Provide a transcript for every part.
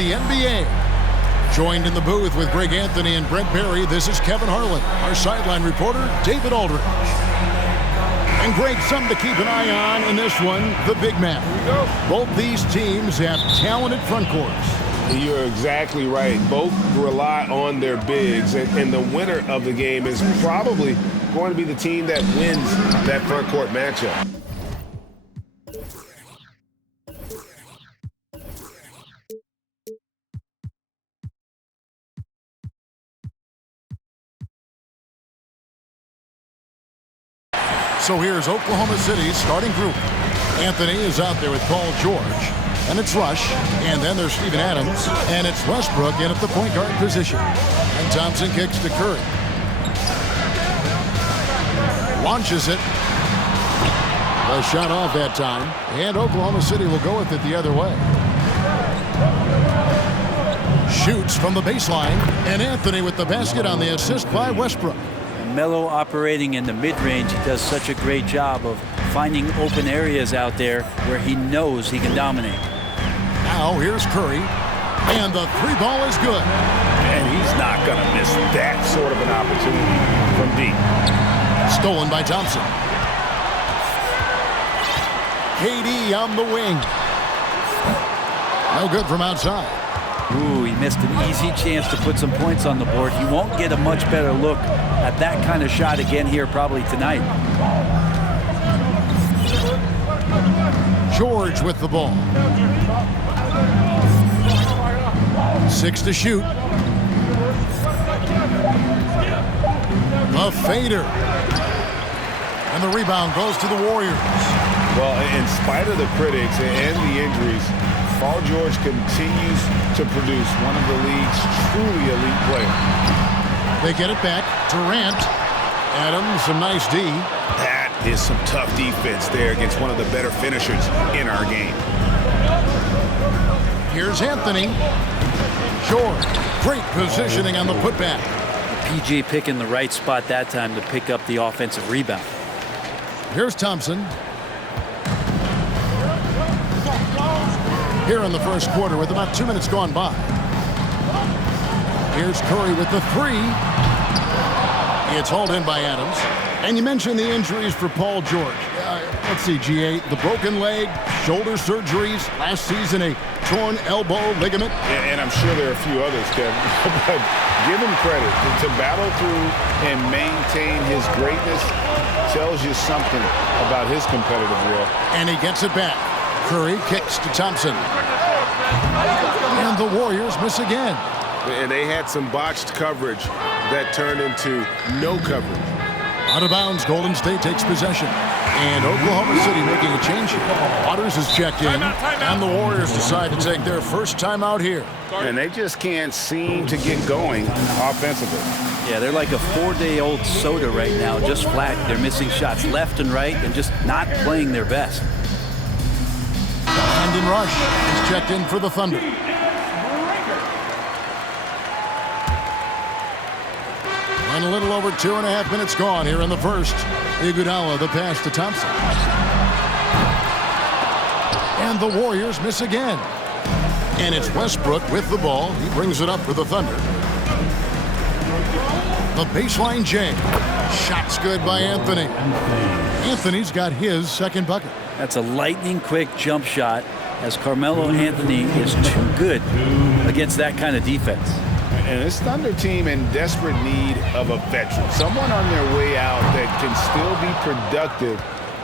the NBA. Joined in the booth with Greg Anthony and Brent Barry, this is Kevin Harlan. Our sideline reporter, David Aldridge. And Greg, something to keep an eye on in this one, the big man. Both these teams have talented front courts. You're exactly right. Both rely on their bigs, and the winner of the game is probably going to be the team that wins that front court matchup. So here's Oklahoma City's starting group. Anthony is out there with Paul George. And it's Rush. And then there's Steven Adams. And it's Westbrook in at the point guard position. And Thompson kicks to Curry. Launches it. A shot off that time. And Oklahoma City will go with it the other way. Shoots from the baseline. And Anthony with the basket on the assist by Westbrook. Melo operating in the mid-range, he does such a great job of finding open areas out there where he knows he can dominate. Now here's Curry, and the three ball is good. And he's not going to miss that sort of an opportunity from deep. Stolen by Thompson. KD on the wing. No good from outside. Ooh, he missed an easy chance to put some points on the board. He won't get a much better look at that kind of shot again here probably tonight. George with the ball. 6 to shoot. A fader. And the rebound goes to the Warriors. Well, in spite of the critics and the injuries, Paul George continues to produce one of the league's truly elite players. They get it back. Durant. Adams, some nice D. That is some tough defense there against one of the better finishers in our game. Here's Anthony. George. Great positioning on the putback. PG picking the right spot that time to pick up the offensive rebound. Here's Thompson. Here in the first quarter with about 2 minutes gone by. Here's Curry with the three. It's hauled in by Adams. And you mentioned the injuries for Paul George. Let's see, G8, the broken leg, shoulder surgeries, last season a torn elbow ligament. And I'm sure there are a few others, Kevin. But give him credit. To battle through and maintain his greatness tells you something about his competitive will. And he gets it back. Curry kicks to Thompson. And the Warriors miss again. And they had some botched coverage that turned into no coverage. Out of bounds, Golden State takes possession. And Oklahoma City making a change here. Waters is checked in. And the Warriors decide to take their first time out here. And they just can't seem to get going offensively. Yeah, they're like a 4-day-old soda right now, just flat. They're missing shots left and right and just not playing their best. Brandon Rush is checked in for the Thunder. And a little over 2.5 minutes gone here in the first. Iguodala, the pass to Thompson. And the Warriors miss again. And it's Westbrook with the ball. He brings it up for the Thunder. The baseline J. Shots good by Anthony. Anthony's got his second bucket. That's a lightning-quick jump shot, as Carmelo Anthony is too good against that kind of defense. And this Thunder team in desperate need of a veteran, someone on their way out that can still be productive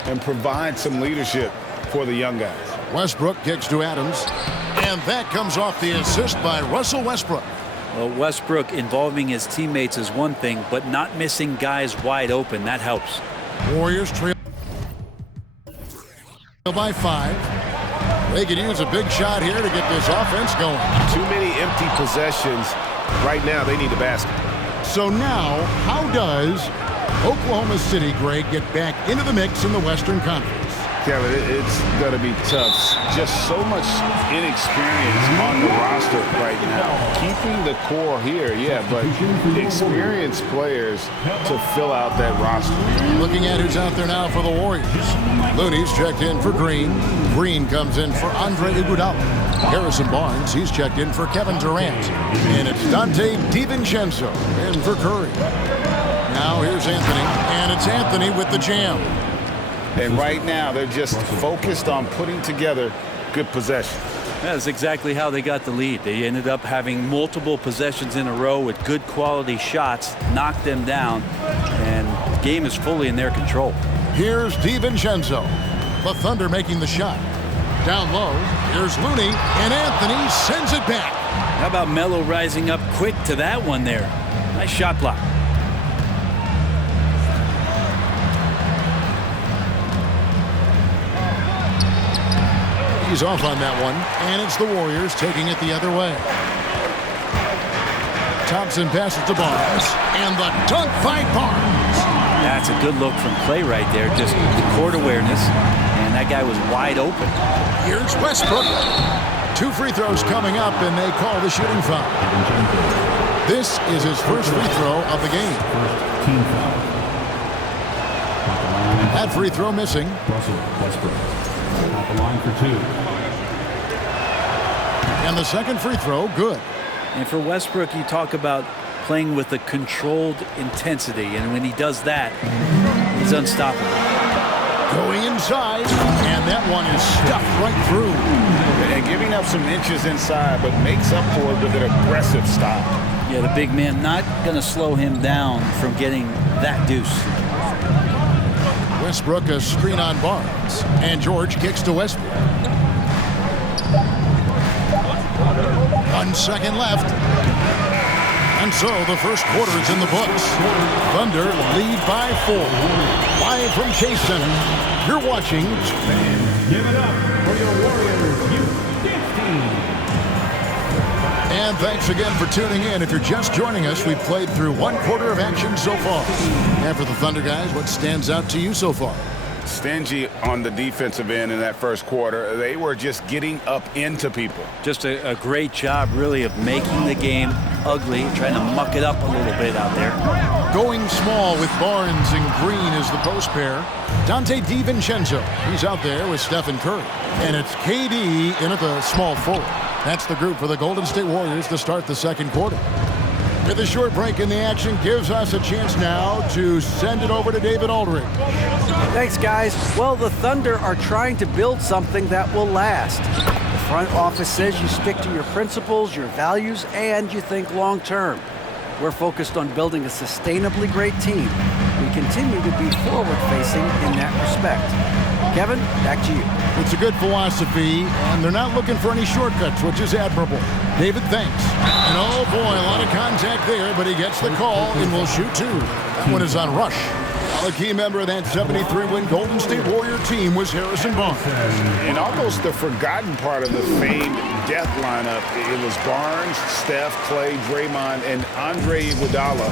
and provide some leadership for the young guys. Westbrook kicks to Adams, and that comes off the assist by Russell Westbrook. Well, Westbrook involving his teammates is one thing, but not missing guys wide open, that helps. Warriors trail by 5. They could use a big shot here to get this offense going. Too many empty possessions. Right now, they need a basket. So now, how does Oklahoma City, Greg, get back into the mix in the Western Conference? Kevin, it's going to be tough. Just so much inexperience on the roster roster right now. Keeping the core here, yeah, but experienced players to fill out that roster. Looking at who's out there now for the Warriors. Looney's checked in for Green. Green comes in for Andre Iguodala. Harrison Barnes, he's checked in for Kevin Durant. And it's Dante DiVincenzo in for Curry. Now here's Anthony, and it's Anthony with the jam. And right now, they're just focused on putting together good possessions. That's exactly how they got the lead. They ended up having multiple possessions in a row with good quality shots, knocked them down, and the game is fully in their control. Here's DiVincenzo. The Thunder making the shot. Down low, here's Looney, and Anthony sends it back. How about Melo rising up quick to that one there? Nice shot block. He's off on that one, and it's the Warriors taking it the other way. Thompson passes to Barnes, and the dunk by Barnes. That's a good look from Clay right there, just court awareness, and that guy was wide open. Here's Westbrook. 2 free throws coming up, and they call the shooting foul. This is his first free throw of the game. That free throw missing. Russell Westbrook at the line for 2. And the second free throw, good. And for Westbrook, you talk about playing with a controlled intensity, and when he does that, he's unstoppable. Going inside, and that one is stuffed right through. And giving up some inches inside, but makes up for it with an aggressive stop. Yeah, the big man not going to slow him down from getting that deuce. Westbrook a screen on Barnes, and George kicks to Westbrook. 1 second left. And so the first quarter is in the books. Thunder lead by 4. Live from Chase Center, you're watching. Give it up for your Warriors Youth team. And thanks again for tuning in. If you're just joining us, we've played through 1 quarter of action so far. And for the Thunder guys, what stands out to you so far? Stingy on the defensive end in that first quarter. They were just getting up into people. Just a great job, really, of making the game ugly, trying to muck it up a little bit out there. Going small with Barnes and Green as the post pair. Dante DiVincenzo, he's out there with Stephen Curry. And it's KD in at the small forward. That's the group for the Golden State Warriors to start the second quarter. With a short break in the action gives us a chance now to send it over to David Aldridge. Thanks, guys. Well, the Thunder are trying to build something that will last. The front office says you stick to your principles, your values, and you think long term. We're focused on building a sustainably great team. We continue to be forward-facing in that respect. Kevin, back to you. It's a good philosophy, and they're not looking for any shortcuts, which is admirable. David, thanks. And oh boy, a lot of contact there, but he gets the call and will shoot 2. That one is on Rush. A key member of that 73-win Golden State Warrior team was Harrison Barnes. And almost the forgotten part of the famed death lineup, it was Barnes, Steph, Clay, Draymond, and Andre Iguodala.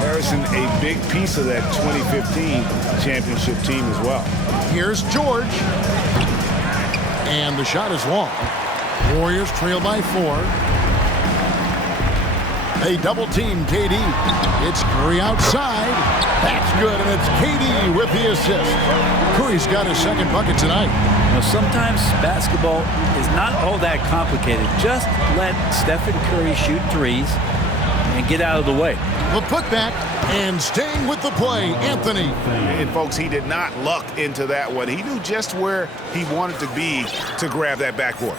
Harrison, a big piece of that 2015 championship team as well. Here's George. And the shot is long. Warriors trail by 4. They double team KD. It's Curry outside. That's good, and it's KD with the assist. Curry's got his second bucket tonight. Now, sometimes basketball is not all that complicated. Just let Stephen Curry shoot threes and get out of the way. The putback, and staying with the play, Anthony. And folks, he did not luck into that one. He knew just where he wanted to be to grab that backboard.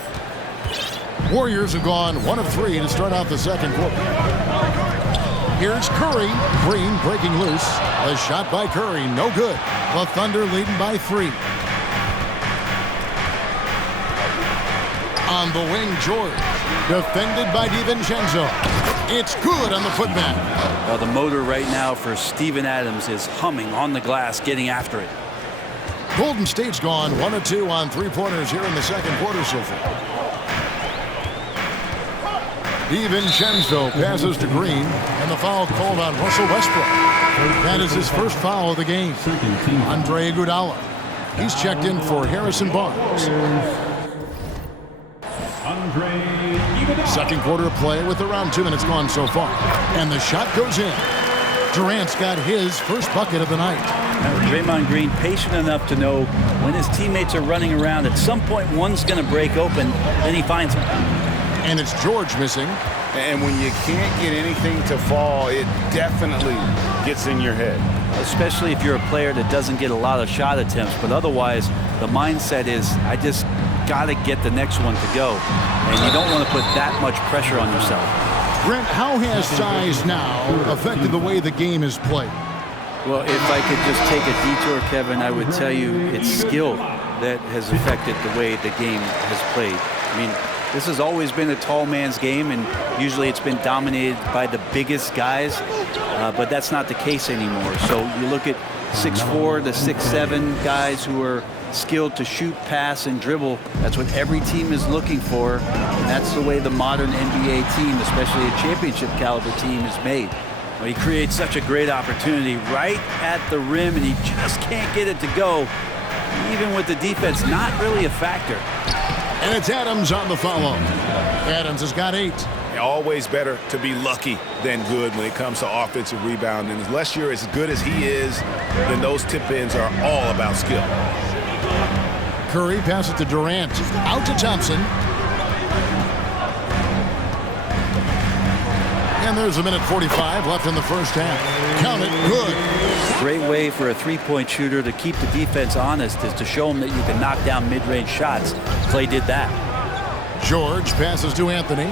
Warriors have gone 1 of 3 to start out the second quarter. Here's Curry. Green breaking loose. A shot by Curry, no good. The Thunder leading by 3. On the wing, George. Defended by DiVincenzo. It's good on the putback. Well, the motor right now for Steven Adams is humming on the glass, getting after it. Golden State's gone 1 of 2 on 3-pointers here in the second quarter so far. DiVincenzo passes to Green, and the foul called on Russell Westbrook. That is his first foul of the game. Andre Iguodala. He's checked in for Harrison Barnes. Second quarter of play with around 2 minutes gone so far. And the shot goes in. Durant's got his first bucket of the night. Now, Draymond Green patient enough to know when his teammates are running around, at some point one's going to break open, then he finds him. And it's George missing. And when you can't get anything to fall, it definitely gets in your head. Especially if you're a player that doesn't get a lot of shot attempts, but otherwise the mindset is, I just got to get the next one to go. And you don't want to put that much pressure on yourself. Brent, how has size now affected the way the game is played? Well, if I could just take a detour, Kevin, I would tell you it's skill that has affected the way the game has played. I mean, this has always been a tall man's game, and usually it's been dominated by the biggest guys, but that's not the case anymore. So you look at 6'4" to 6'7" guys who are skilled to shoot, pass, and dribble. That's what every team is looking for, and that's the way the modern NBA team, especially a championship caliber team, is made. Well, he creates such a great opportunity right at the rim, and he just can't get it to go, even with the defense not really a factor. And it's Adams on the follow. Adams has got 8. Always better to be lucky than good when it comes to offensive rebound. And unless you're as good as he is, then those tip-ins are all about skill. Curry passes to Durant. Out to Thompson. And there's a minute 45 left in the first half. Count it. Good. Great way for a three-point shooter to keep the defense honest is to show them that you can knock down mid-range shots. Clay did that. George passes to Anthony.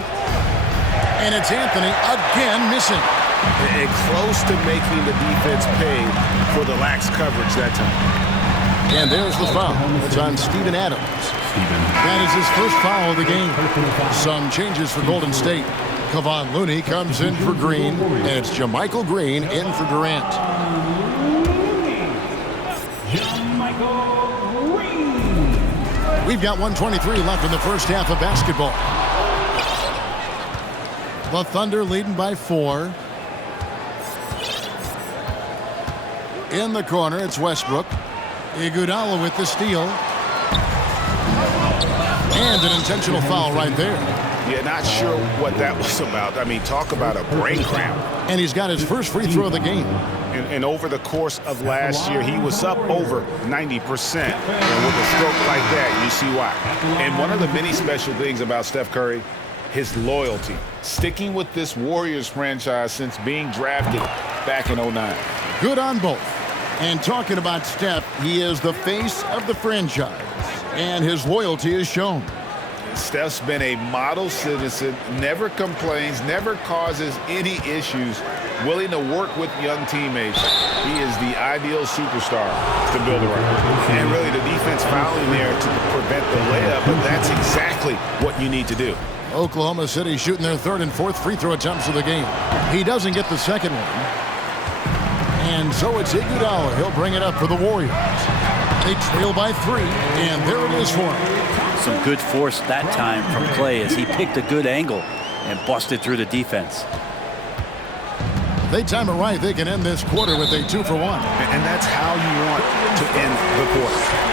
And it's Anthony again missing. And close to making the defense pay for the lax coverage that time. And there's the foul. It's on Steven Adams. That is his first foul of the game. Some changes for Golden State. Kevon Looney comes in for Green, and it's JaMychal Green in for Durant. We've got 1:23 left in the first half of basketball. The Thunder leading by 4. In the corner, it's Westbrook. Iguodala with the steal. And an intentional foul right there. Yeah, not sure what that was about. I mean, talk about a brain cramp. And he's got his first free throw of the game. And over the course of last year, he was up over 90%. And with a stroke like that, you see why. And one of the many special things about Steph Curry, his loyalty. Sticking with this Warriors franchise since being drafted back in 09. Good on both. And talking about Steph, he is the face of the franchise. And his loyalty is shown. Steph's been a model citizen, never complains, never causes any issues, willing to work with young teammates. He is the ideal superstar to build around. And really, the defense fouling there to prevent the layup, but that's exactly what you need to do. Oklahoma City shooting their third and fourth free throw attempts of the game. He doesn't get the second one. And so it's Iguodala. He'll bring it up for the Warriors. They trail by 3, and there it is for him. Some good force that time from Clay as he picked a good angle and busted through the defense. They time it right. They can end this quarter with a 2-for-1. And that's how you want to end the quarter.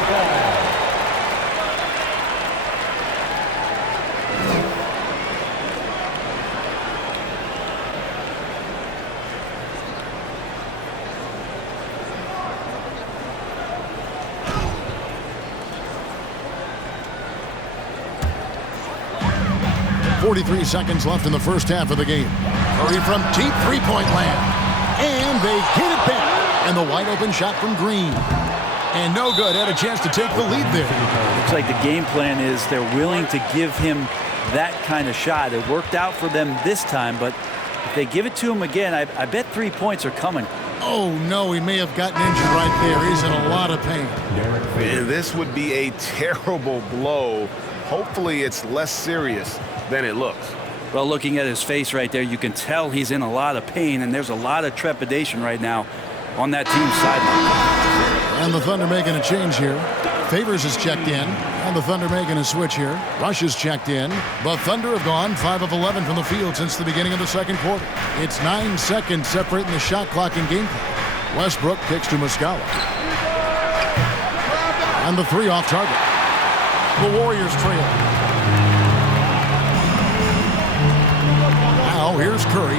43 seconds left in the first half of the game. Curry from deep three-point land. And they get it back. And the wide-open shot from Green. And no good. Had a chance to take the lead there. Looks like the game plan is they're willing to give him that kind of shot. It worked out for them this time, but if they give it to him again, I bet 3 points are coming. Oh, no, he may have gotten injured right there. He's in a lot of pain. This would be a terrible blow. Hopefully it's less serious than it looks. Well, looking at his face right there, you can tell he's in a lot of pain, and there's a lot of trepidation right now on that team's sideline. And the Thunder making a change here. Favors is checked in, and the Thunder making a switch here. Rush is checked in. The Thunder have gone 5 of 11 from the field since the beginning of the second quarter. It's 9 seconds separating the shot clock and game clock. Westbrook kicks to Muscala. And the 3 off target. The Warriors trail. Now here's Curry.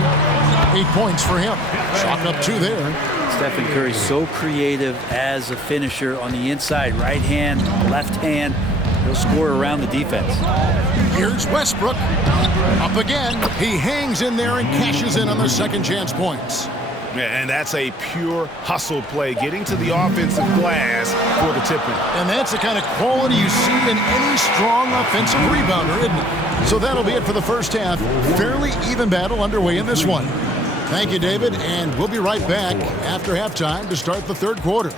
8 points for him. Chalk up 2 there. Stephen Curry so creative as a finisher on the inside. Right hand, left hand. He'll score around the defense. Here's Westbrook. Up again. He hangs in there and cashes in on the second chance points. And that's a pure hustle play, getting to the offensive glass for the tip-in. And that's the kind of quality you see in any strong offensive rebounder, isn't it? So that'll be it for the first half. Fairly even battle underway in this one. Thank you, David, and we'll be right back after halftime to start the third quarter.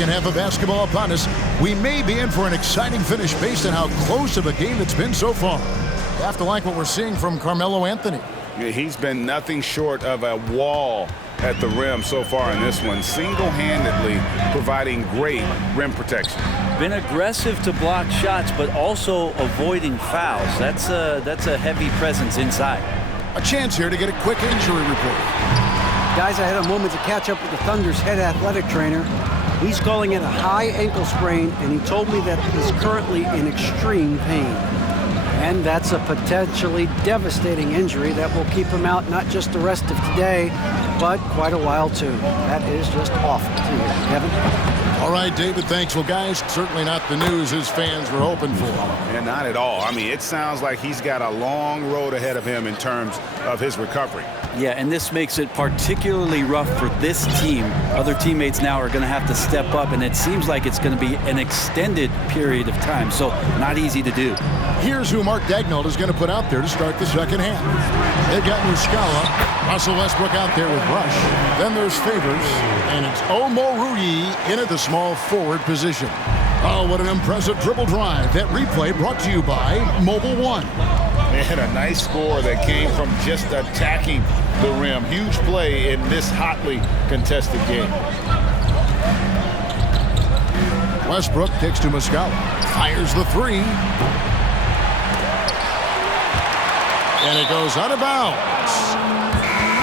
Second half of basketball upon us. We may be in for an exciting finish based on how close of a game it's been so far. You have to like what we're seeing from Carmelo Anthony. Yeah, he's been nothing short of a wall at the rim so far in this one, single-handedly providing great rim protection. Been aggressive to block shots, but also avoiding fouls. That's a heavy presence inside. A chance here to get a quick injury report. Guys, I had a moment to catch up with the Thunder's head athletic trainer. He's calling it a high ankle sprain, and he told me that he's currently in extreme pain. And that's a potentially devastating injury that will keep him out not just the rest of today, but quite a while too. That is just awful to hear. Kevin? All right, David, thanks. Well, guys, certainly not the news his fans were hoping for. And not at all. I mean, it sounds like he's got a long road ahead of him in terms of his recovery. Yeah, and this makes it particularly rough for this team. Other teammates now are going to have to step up, and it seems like it's going to be an extended period of time, so not easy to do. Here's who Mark Daigneault is going to put out there to start the second half. They've got Muscala, Russell Westbrook out there with Rush. Then there's Favors, and it's Omoruyi in at the small forward position. Oh, what an impressive dribble drive. That replay brought to you by Mobile One. And a nice score that came from just attacking the rim. Huge play in this hotly contested game. Westbrook kicks to Muscala. Fires the three. And it goes out of bounds.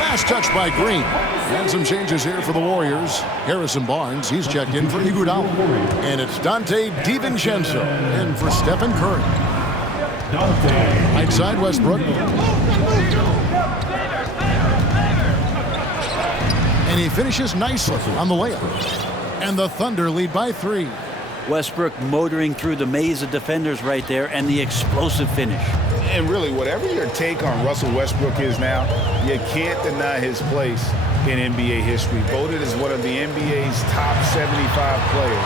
Last touch by Green. And some changes here for the Warriors. Harrison Barnes, he's checked in for Iguodala. And it's Dante DiVincenzo in for Stephen Curry. Right side, Westbrook. And he finishes nicely on the layup. And the Thunder lead by 3. Westbrook motoring through the maze of defenders right there, and the explosive finish. And really, whatever your take on Russell Westbrook is now, you can't deny his place in NBA history. Voted as one of the NBA's top 75 players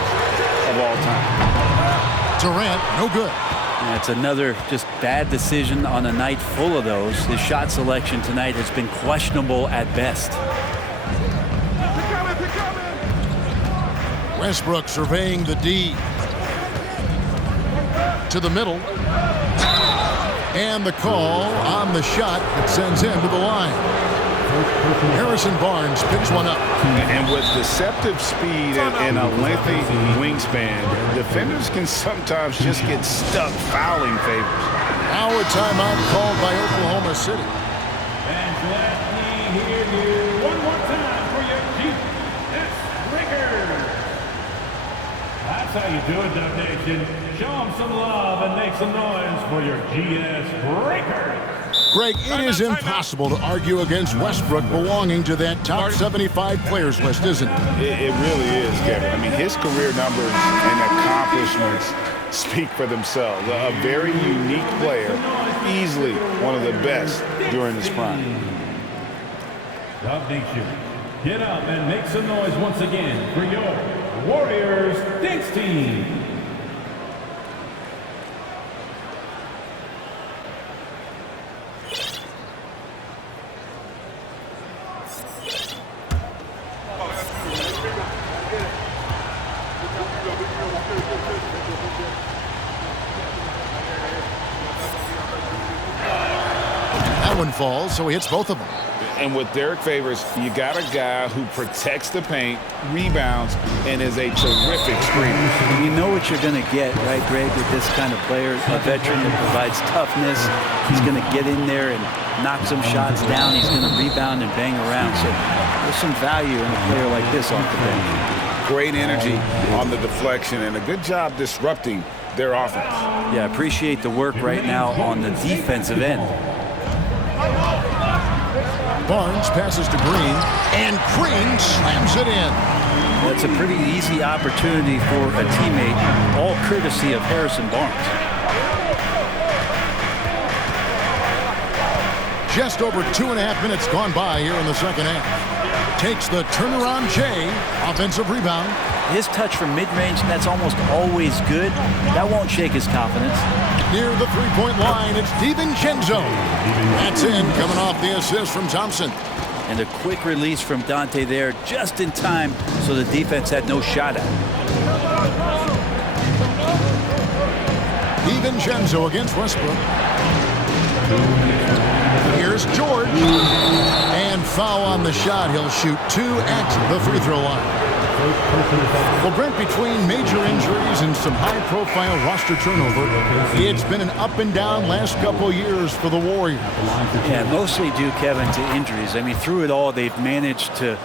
of all time. Durant, no good. Yeah, it's another just bad decision on a night full of those. His shot selection tonight has been questionable at best. Westbrook surveying the D. To the middle. And the call on the shot that sends him to the line. Harrison Barnes picks one up. And with deceptive speed and a lengthy wingspan, defenders can sometimes just get stuck fouling Favors. Now a timeout called by Oklahoma City. And let me hear you one more time for your GS Breakers. That's how you do it, Dub Nation. Show them some love and make some noise for your GS Breakers. Greg, it is impossible to argue against Westbrook belonging to that top 75 players list, isn't it? It really is, Kevin. I mean, his career numbers and accomplishments speak for themselves. A very unique player, easily one of the best during his prime. Dub Nation, get up and make some noise once again for your Warriors Dance Team. one falls, so he hits both of them. And with Derek Favors, you got a guy who protects the paint, rebounds, and is a terrific screener. You know what you're going to get, right, Greg, with this kind of player, a veteran that provides toughness. He's going to get in there and knock some shots down. He's going to rebound and bang around. So there's some value in a player like this off the bench. Great energy on the deflection and a good job disrupting their offense. Yeah, appreciate the work right now on the defensive end. Barnes passes to Green, and Green slams it in. That's a pretty easy opportunity for a teammate, all courtesy of Harrison Barnes. Just over 2.5 minutes gone by here in the second half. Takes the turnaround Jay, offensive rebound. His touch from mid-range, that's almost always good. That won't shake his confidence. Near the three-point line, it's DiVincenzo. That's in, coming off the assist from Thompson. And a quick release from Dante there, just in time, so the defense had no shot at it. DiVincenzo against Westbrook. Here's George. And foul on the shot. He'll shoot 2 at the free throw line. Well, Brent, between major injuries and some high-profile roster turnover, it's been an up-and-down last couple years for the Warriors. Yeah, mostly due, Kevin, to injuries. I mean, through it all, they've managed to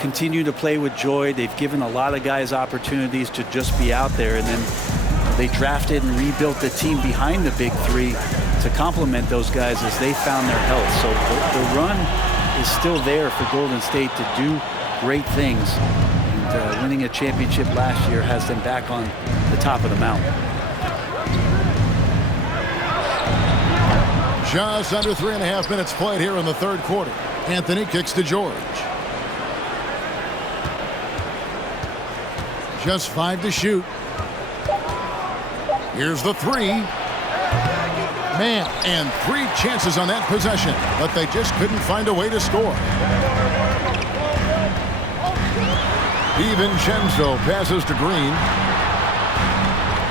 continue to play with joy. They've given a lot of guys opportunities to just be out there, and then they drafted and rebuilt the team behind the big three to complement those guys as they found their health. So the run is still there for Golden State to do great things. And winning a championship last year has them back on the top of the mountain. Just under 3.5 minutes played here in the third quarter. Anthony kicks to George. Just 5 to shoot. Here's the three. Man, and 3 chances on that possession, but they just couldn't find a way to score. DiVincenzo passes to Green.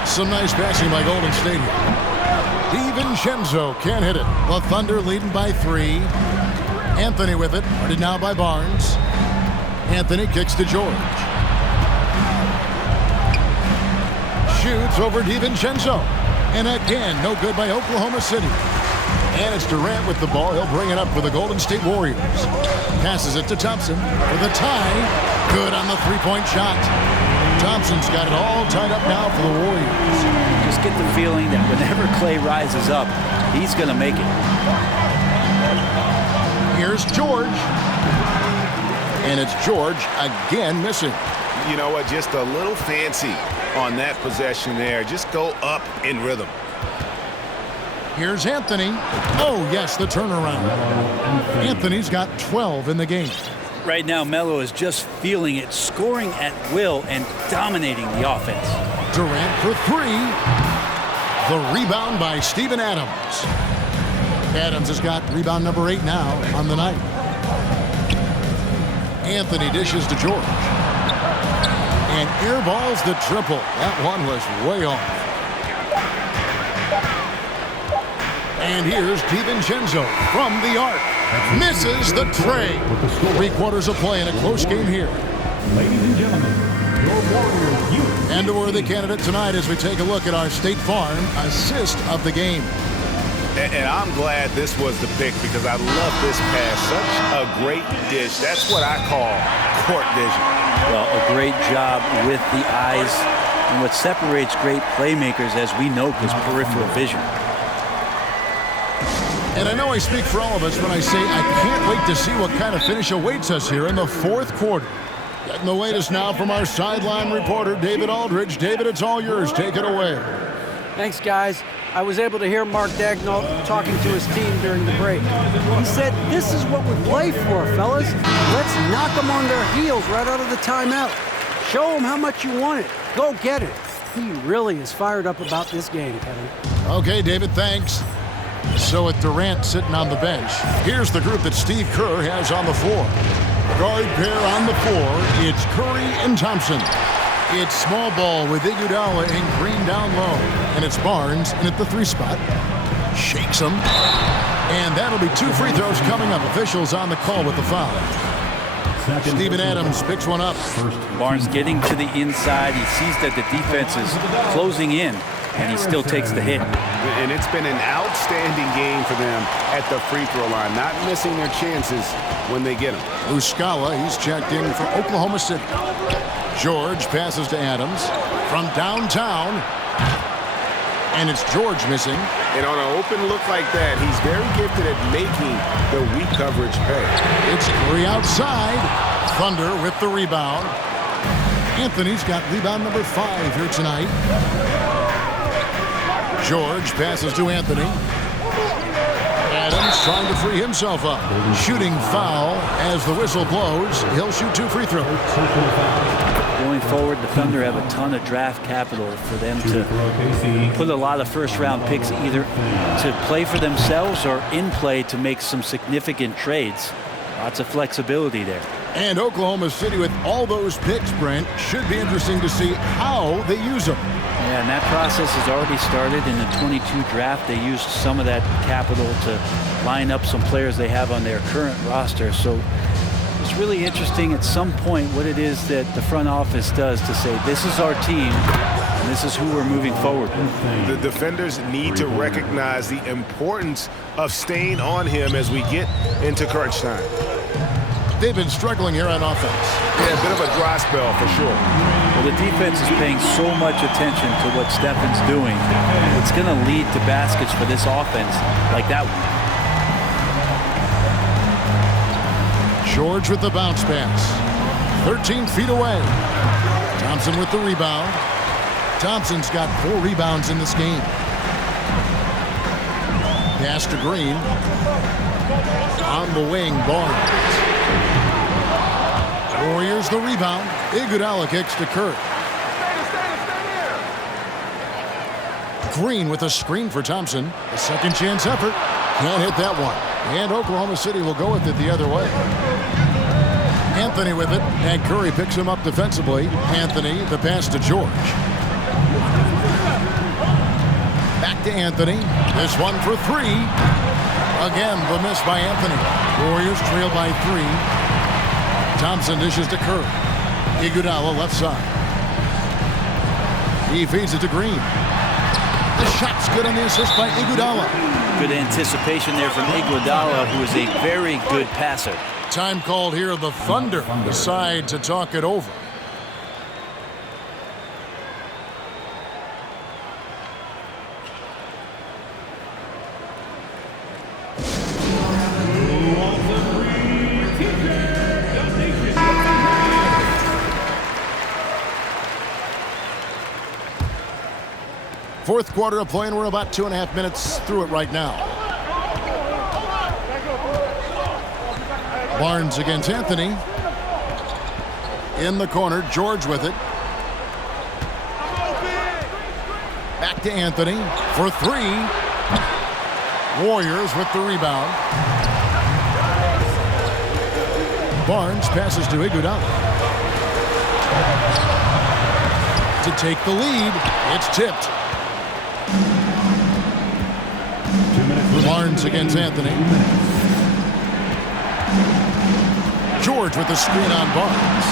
Some nice passing by Golden State here. DiVincenzo can't hit it. The Thunder leading by 3. Anthony with it, guarded now by Barnes. Anthony kicks to George. Shoots over DiVincenzo. And again, no good by Oklahoma City. And it's Durant with the ball. He'll bring it up for the Golden State Warriors. Passes it to Thompson for the tie. Good on the three-point shot. Thompson's got it all tied up now for the Warriors. Just get the feeling that whenever Clay rises up, he's going to make it. Here's George. And it's George again missing. You know what? Just a little fancy on that possession there. Just go up in rhythm. Here's Anthony. Oh, yes, the turnaround. Anthony's got 12 in the game. Right now, Melo is just feeling it, scoring at will and dominating the offense. Durant for 3. The rebound by Steven Adams. Adams has got rebound number 8 now on the night. Anthony dishes to George. And airballs the triple. That one was way off. And here's DiVincenzo from the arc. Misses the tray. 3 quarters of play in a close game here. Ladies and gentlemen, your Warriors youth. And a worthy candidate tonight as we take a look at our State Farm assist of the game. And I'm glad this was the pick because I love this pass. Such a great dish. That's what I call court vision. Well, a great job with the eyes. And what separates great playmakers, as we know, is peripheral vision. And I know I speak for all of us when I say I can't wait to see what kind of finish awaits us here in the fourth quarter. Getting the latest now from our sideline reporter, David Aldridge. David, it's all yours. Take it away. Thanks, guys. I was able to hear Mark Daigneault talking to his team during the break. He said, "This is what we play for, fellas. Let's knock them on their heels right out of the timeout. Show them how much you want it. Go get it." He really is fired up about this game, Kevin. Okay, David, thanks. So with Durant sitting on the bench, here's the group that Steve Kerr has on the floor. Guard pair on the floor, it's Curry and Thompson. It's small ball with Iguodala and Green down low. And it's Barnes in at the 3 spot. Shakes him. And that'll be 2 free throws coming up. Officials on the call with the foul. Steven Adams picks one up. Barnes getting to the inside. He sees that the defense is closing in, and he still takes the hit. And it's been an outstanding game for them at the free throw line, not missing their chances when they get them. Muscala, he's checked in for Oklahoma City. George passes to Adams from downtown. And it's George missing. And on an open look like that, he's very gifted at making the weak coverage pay. It's Curry outside. Thunder with the rebound. Anthony's got rebound number 5 here tonight. George passes to Anthony. Adams trying to free himself up. Shooting foul as the whistle blows. He'll shoot 2 free throws. Going forward, the Thunder have a ton of draft capital for them to put a lot of first-round picks either to play for themselves or in play to make some significant trades. Lots of flexibility there. And Oklahoma City with all those picks, Brent, should be interesting to see how they use them. Yeah, and that process has already started in the 22 draft. They used some of that capital to line up some players they have on their current roster. So it's really interesting at some point what it is that the front office does to say, this is our team, and this is who we're moving forward with. The defenders need to recognize the importance of staying on him as we get into crunch time. They've been struggling here on offense. Yeah, a bit of a dry spell for sure. Well, the defense is paying so much attention to what Stephen's doing. It's going to lead to baskets for this offense like that one. George with the bounce pass. 13 feet away. Thompson with the rebound. Thompson's got 4 rebounds in this game. Pass to Green. On the wing, Barnes. Warriors the rebound. Iguodala kicks to Curry. Green with a screen for Thompson. A second chance effort. Can't hit that one. And Oklahoma City will go with it the other way. Anthony with it, and Curry picks him up defensively. Anthony, the pass to George. Back to Anthony. This one for 3. Again, the miss by Anthony. Warriors trail by 3. Thompson dishes to Curry. Iguodala left side. He feeds it to Green. The shot's good on the assist by Iguodala. Good anticipation there from Iguodala, who is a very good passer. Time called here. The Thunder decide to talk it over. Fourth quarter of play, and we're about 2.5 minutes through it right now. Barnes against Anthony. In the corner, George with it. Back to Anthony for 3. Warriors with the rebound. Barnes passes to Iguodala. To take the lead, it's tipped. Barnes against Anthony. George with the screen on Barnes.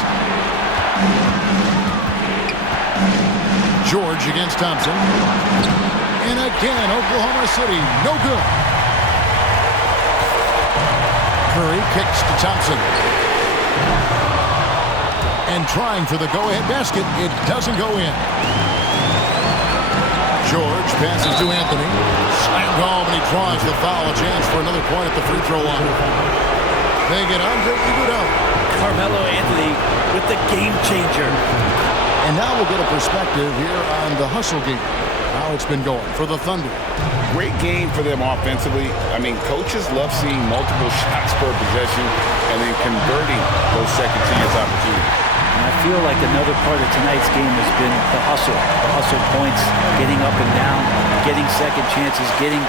George against Thompson. And again, Oklahoma City, no good. Curry kicks to Thompson. And trying for the go-ahead basket, it doesn't go in. George passes to Anthony. Slammed home, and he draws the foul. A chance for another point at the free throw line. They get Andre Iguodala. Carmelo Anthony with the game changer. And now we'll get a perspective here on the hustle game. How it's been going for the Thunder. Great game for them offensively. I mean, coaches love seeing multiple shots per possession and then converting those second chance opportunities. And I feel like another part of tonight's game has been the hustle points, getting up and down, getting second chances, getting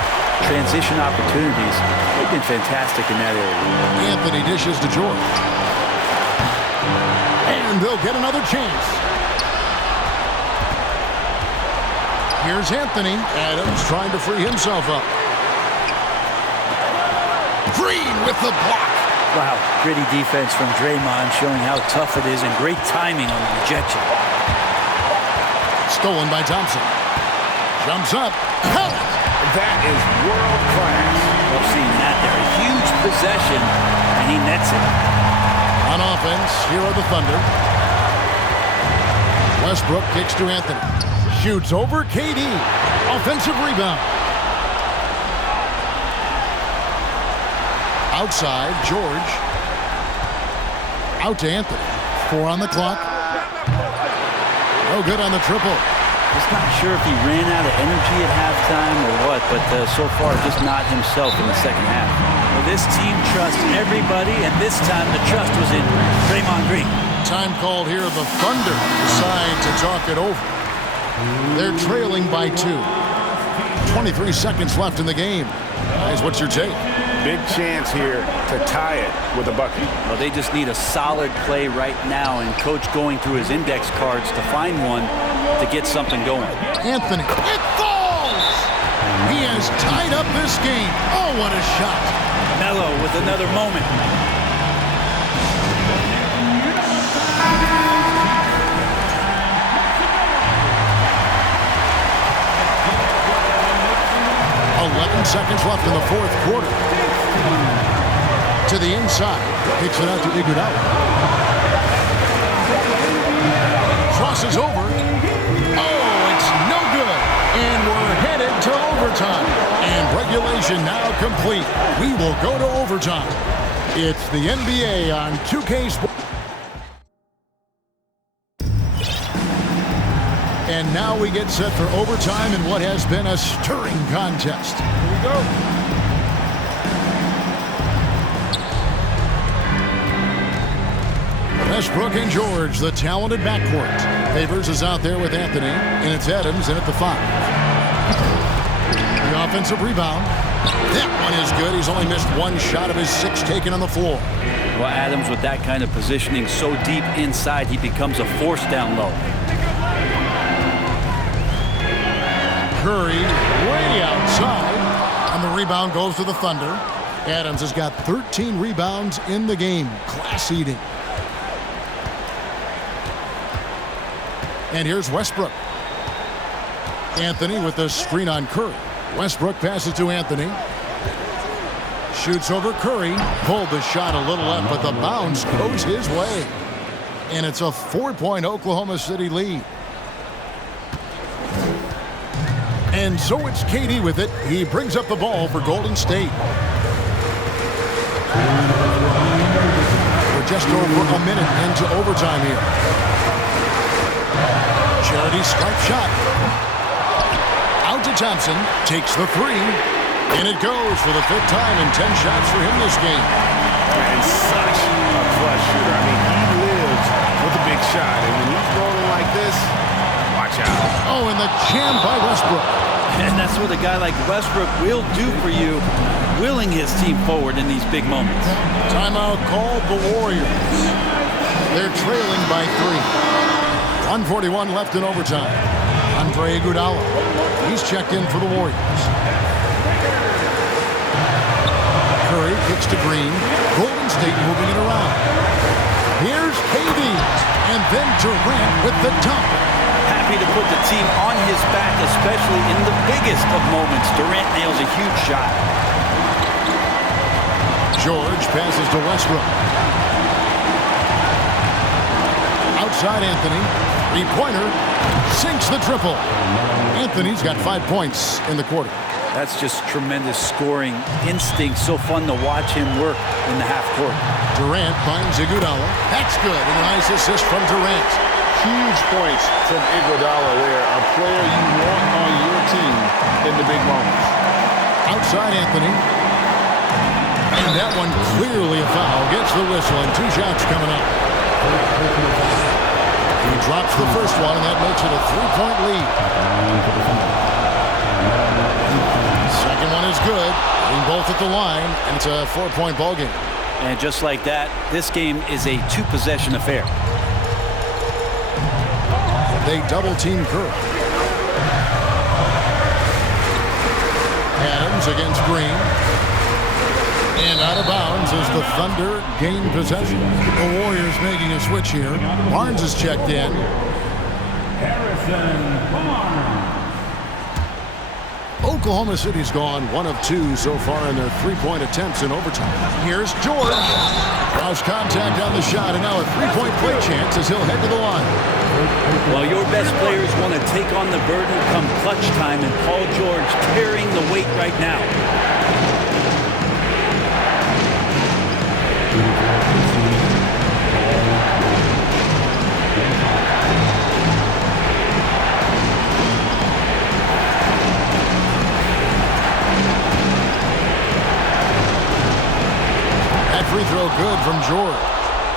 transition opportunities. They've been fantastic in that area. Anthony dishes to George. And they'll get another chance. Here's Anthony. Adams trying to free himself up. Green with the block. Wow, gritty defense from Draymond, showing how tough it is, and great timing on the rejection. Stolen by Thompson. Jumps up. Count it. That is world class. Love seeing that there. A huge possession, and he nets it. On offense, here are the Thunder. Westbrook kicks to Anthony. Shoots over KD. Offensive rebound. Outside, George. Out to Anthony. 4 on the clock. No good on the triple. Just not sure if he ran out of energy at halftime or what, but so far just not himself in the second half. Well, this team trusts everybody, and this time the trust was in Draymond Green. Time called here. The Thunder decide to talk it over. They're trailing by 2. 23 seconds left in the game. Guys, what's your take? Big chance here to tie it with a bucket. Well, they just need a solid play right now, and Coach going through his index cards to find one to get something going. Anthony. It falls! He has tied up this game. Oh, what a shot. Melo with another moment. Seconds left in the fourth quarter. To the inside. Kicks it out to Iguodala. Crosses over. Oh, it's no good. And we're headed to overtime. And regulation now complete. We will go to overtime. It's the NBA on 2K Sports. And now we get set for overtime in what has been a stirring contest. Here we go. Westbrook and George, the talented backcourt. Favors is out there with Anthony, and it's Adams in at the 5. The offensive rebound. That one is good. He's only missed 1 shot of his 6 taken on the floor. Well, Adams, with that kind of positioning so deep inside, he becomes a force down low. Curry way outside, and the rebound goes to the Thunder. Adams has got 13 rebounds in the game. Class eating. And here's Westbrook. Anthony with the screen on Curry. Westbrook passes to Anthony. Shoots over Curry. Pulled the shot a little up, but the bounce goes his way. And it's a 4-point Oklahoma City lead. And so it's KD with it. He brings up the ball for Golden State. We're just over a minute into overtime here. Charity stripe shot. Out to Thompson. Takes the 3. And it goes for the 5th time in 10 shots for him this game. And such a clutch shooter. I mean, he lives with a big shot. And when he's rolling like this, watch out. Oh, and the jam by Westbrook. And that's what a guy like Westbrook will do for you, willing his team forward in these big moments. Timeout called the Warriors. They're trailing by 3. 1:41 left in overtime. Andre Iguodala. He's checked in for the Warriors. Curry kicks to Green. Golden State moving it around. Here's KD. And then Durant with the dunk. Happy to put the team on his back, especially in the biggest of moments. Durant nails a huge shot. George passes to Westbrook. Outside Anthony. 3-pointer. Sinks the triple. Anthony's got 5 points in the quarter. That's just tremendous scoring instinct. So fun to watch him work in the half court. Durant finds Iguodala. That's good. And a nice assist from Durant. Huge points from Iguodala there. A player you want on your team in the big moments. Outside Anthony. And that one clearly a foul. Gets the whistle and 2 shots coming up. He drops the first one, and that makes it a 3-point lead. Second one is good. Getting both at the line, and it's a 4-point ball game. And just like that, this game is a 2-possession affair. They double-team Curry. Adams against Green. And out of bounds as the Thunder gain possession. The Warriors making a switch here. Barnes is checked in. Harrison Barnes. Oklahoma City's gone 1 of 2 so far in their three-point attempts in overtime. Here's George. Cross contact on the shot, and now a three-point play chance as he'll head to the line. Well, your best players want to take on the burden come clutch time, and Paul George carrying the weight right now. Free throw good from George.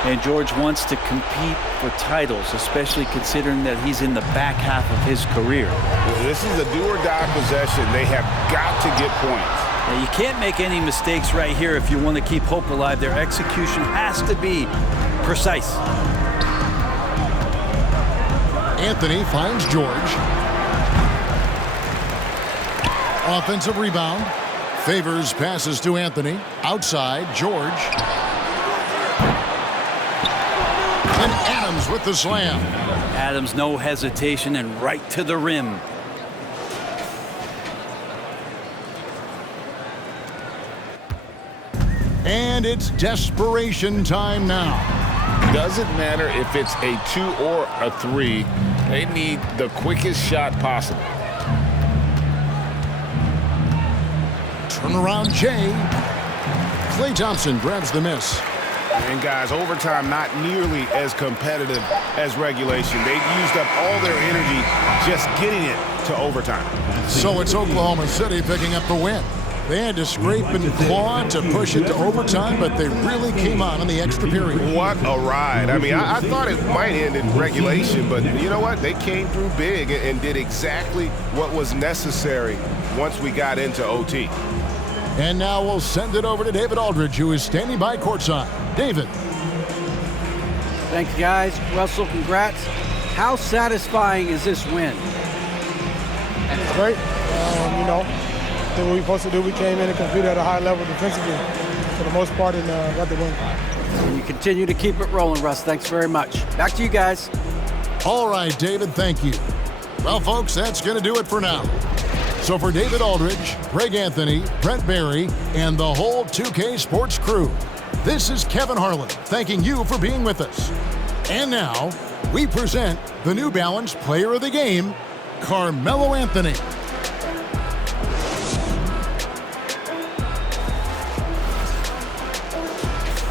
And George wants to compete for titles, especially considering that he's in the back half of his career. Well, this is a do-or-die possession. They have got to get points. Now, you can't make any mistakes right here if you want to keep hope alive. Their execution has to be precise. Anthony finds George. Offensive rebound. Favors passes to Anthony. Outside, George. And Adams with the slam. Adams, no hesitation, and right to the rim. And it's desperation time now. Doesn't matter if it's a 2 or a 3. They need the quickest shot possible. Turnaround Jay. Klay Thompson grabs the miss. And guys, overtime not nearly as competitive as regulation. They used up all their energy just getting it to overtime. So it's Oklahoma City picking up the win. They had to scrape and claw to push it to overtime, but they really came on in the extra period. What a ride. I mean, I thought it might end in regulation, but you know what? They came through big and did exactly what was necessary once we got into OT. And now we'll send it over to David Aldridge, who is standing by courtside. David. Thanks, guys. Russell, congrats. How satisfying is this win? It's great. You know, did what we supposed to do. We came in and competed at a high level defensively for the most part and got the win. And you continue to keep it rolling, Russ. Thanks very much. Back to you guys. All right, David, thank you. Well, folks, that's going to do it for now. So for David Aldridge, Greg Anthony, Brent Barry, and the whole 2K Sports crew, this is Kevin Harlan thanking you for being with us. And now, we present the New Balance Player of the Game, Carmelo Anthony.